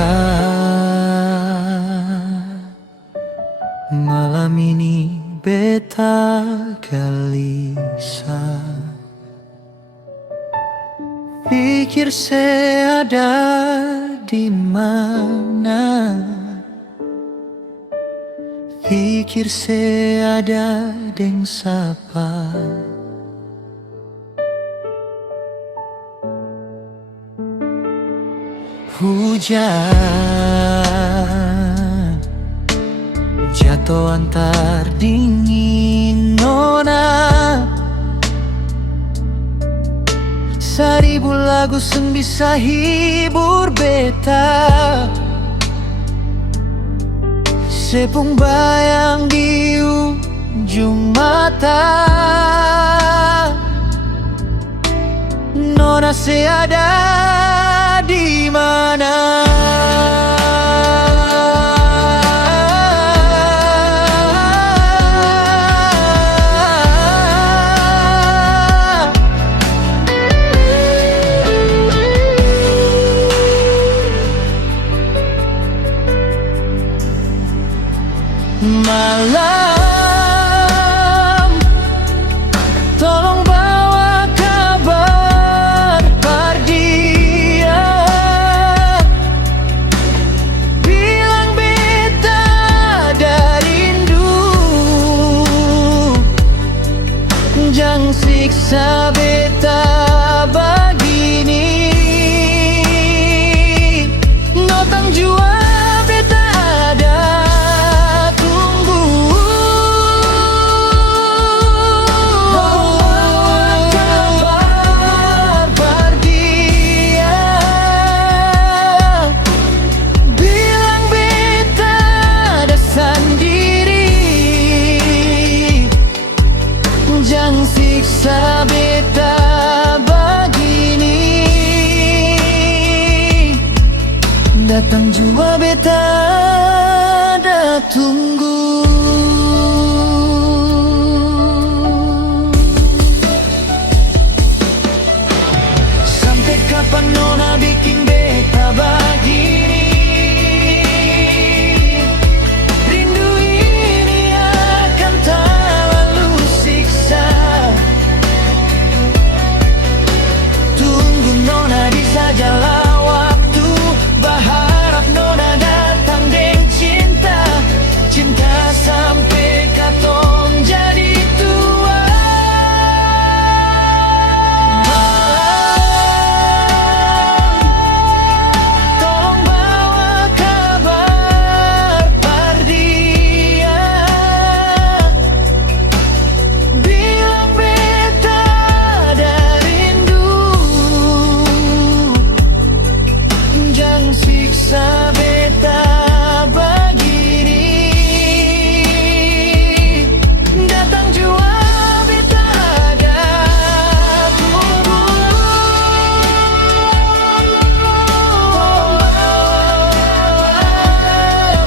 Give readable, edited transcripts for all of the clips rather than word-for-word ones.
luka. Malam ini beta gelisah, pikir saya ada di mana, pikir saya ada deng sapa. Hujan jatuh antar dingin nona, 1000 lagu seng bisa hibur beta. Sepung bayang di ujung mata, nona saya ada di mana. Malam, tolong bawa kabar Pardia, bilang beta ada rindu, jangan siksa beta begini. Notang jua beta ada siksa beta begini. Datang jua beta ada tunggu. Sampai kapan nona bikin beta begini? Sajalah waktu, berharap nona datang deng cinta, cinta sampai katong jadi tua. Tolong bawa kabar Pardia, bilang beta ada rindu, jangan siksa beta begini. Datang jua beta ada tunggu.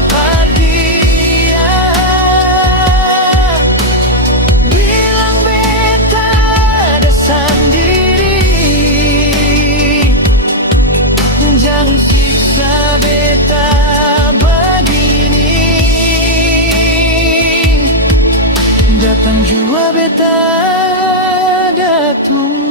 Pardia, bilang beta ada sendiri, jangan siksa beta begini. Datang jua beta ada tunggu.